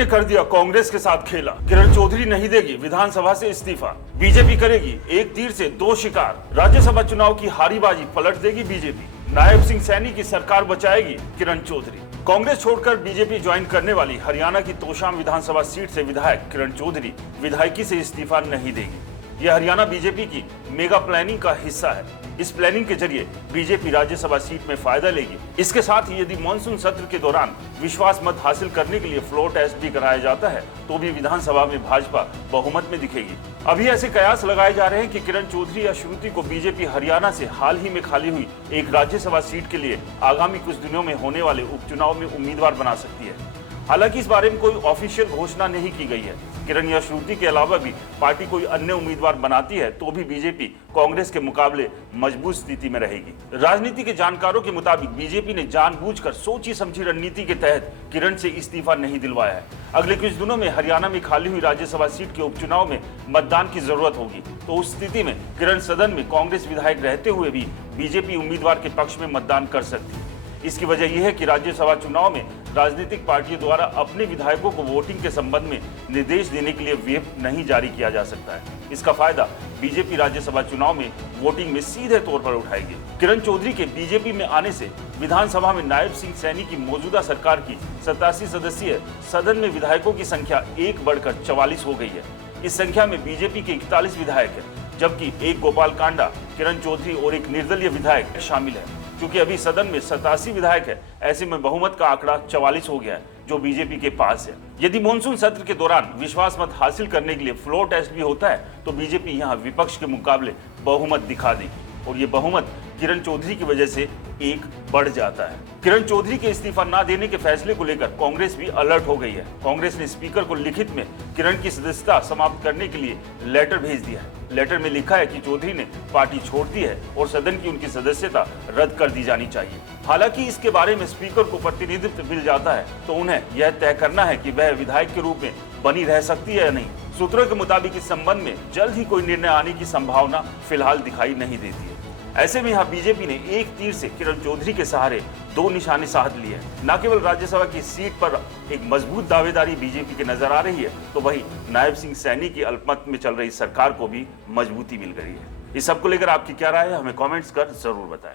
ने कर दिया कांग्रेस के साथ खेला। किरण चौधरी नहीं देगी विधानसभा से इस्तीफा। बीजेपी करेगी एक तीर से दो शिकार। राज्यसभा चुनाव की हारी बाजी पलट देगी बीजेपी। नायब सिंह सैनी की सरकार बचाएगी किरण चौधरी। कांग्रेस छोड़कर बीजेपी ज्वाइन करने वाली हरियाणा की तोशाम विधानसभा सीट से विधायक किरण चौधरी विधायकी से इस्तीफा नहीं देगी। यह हरियाणा बीजेपी की मेगा प्लानिंग का हिस्सा है। इस प्लानिंग के जरिए बीजेपी राज्यसभा सीट में फायदा लेगी। इसके साथ ही यदि मानसून सत्र के दौरान विश्वास मत हासिल करने के लिए फ्लोर टेस्ट भी कराया जाता है तो भी विधानसभा में भाजपा बहुमत में दिखेगी। अभी ऐसे कयास लगाए जा रहे हैं कि किरण चौधरी या श्रुति को बीजेपी हरियाणा से हाल ही में खाली हुई एक राज्यसभा सीट के लिए आगामी कुछ दिनों में होने वाले उपचुनाव में उम्मीदवार बना सकती है। हालांकि इस बारे में कोई ऑफिशियल घोषणा नहीं की गई है। किरण या श्रुति के अलावा भी पार्टी कोई अन्य उम्मीदवार बनाती है तो भी बीजेपी कांग्रेस के मुकाबले मजबूत स्थिति में रहेगी। राजनीति के जानकारों के मुताबिक बीजेपी ने जानबूझकर सोची समझी रणनीति के तहत किरण से इस्तीफा नहीं दिलवाया है। अगले कुछ दिनों में हरियाणा में खाली हुई राज्यसभा सीट के उपचुनाव में मतदान की जरूरत होगी, तो उस स्थिति में किरण सदन में कांग्रेस विधायक रहते हुए भी बीजेपी उम्मीदवार के पक्ष में मतदान कर सकती है। इसकी वजह यह है कि राज्यसभा चुनाव में राजनीतिक पार्टियों द्वारा अपने विधायकों को वोटिंग के संबंध में निर्देश देने के लिए व्हिप नहीं जारी किया जा सकता है। इसका फायदा बीजेपी राज्यसभा चुनाव में वोटिंग में सीधे तौर पर उठाएगी। किरण चौधरी के बीजेपी में आने से विधानसभा में नायब सिंह सैनी की मौजूदा सरकार की 87 सदस्यीय सदन में विधायकों की संख्या एक बढ़कर 44 हो गई है। इस संख्या में बीजेपी के 41 विधायक है, जबकि एक गोपाल कांडा, किरण चौधरी और एक निर्दलीय विधायक शामिल है। क्योंकि अभी सदन में 87 विधायक है, ऐसे में बहुमत का आंकड़ा 44 हो गया है जो बीजेपी के पास है। यदि मानसून सत्र के दौरान विश्वास मत हासिल करने के लिए फ्लोर टेस्ट भी होता है तो बीजेपी यहां विपक्ष के मुकाबले बहुमत दिखा देगी और ये बहुमत किरण चौधरी की वजह से एक बढ़ जाता है। किरण चौधरी के इस्तीफा न देने के फैसले को लेकर कांग्रेस भी अलर्ट हो गई है। कांग्रेस ने स्पीकर को लिखित में किरण की सदस्यता समाप्त करने के लिए लेटर भेज दिया है। लेटर में लिखा है कि चौधरी ने पार्टी छोड़ दी है और सदन की उनकी सदस्यता रद्द कर दी जानी चाहिए। हालांकि इसके बारे में स्पीकर को प्रतिनिधित्व मिल जाता है तो उन्हें यह तय करना है कि वह विधायक के रूप में बनी रह सकती है या नहीं। सूत्रों के मुताबिक इस संबंध में जल्द ही कोई निर्णय आने की संभावना फिलहाल दिखाई नहीं देती है। ऐसे में यहाँ बीजेपी ने एक तीर से किरण चौधरी के सहारे दो निशाने साध लिए हैं। न केवल राज्यसभा की सीट पर एक मजबूत दावेदारी बीजेपी की नजर आ रही है तो वही नायब सिंह सैनी की अल्पमत में चल रही सरकार को भी मजबूती मिल गई है। इस सब को लेकर आपकी क्या राय है, हमें कमेंट्स कर जरूर बताएं।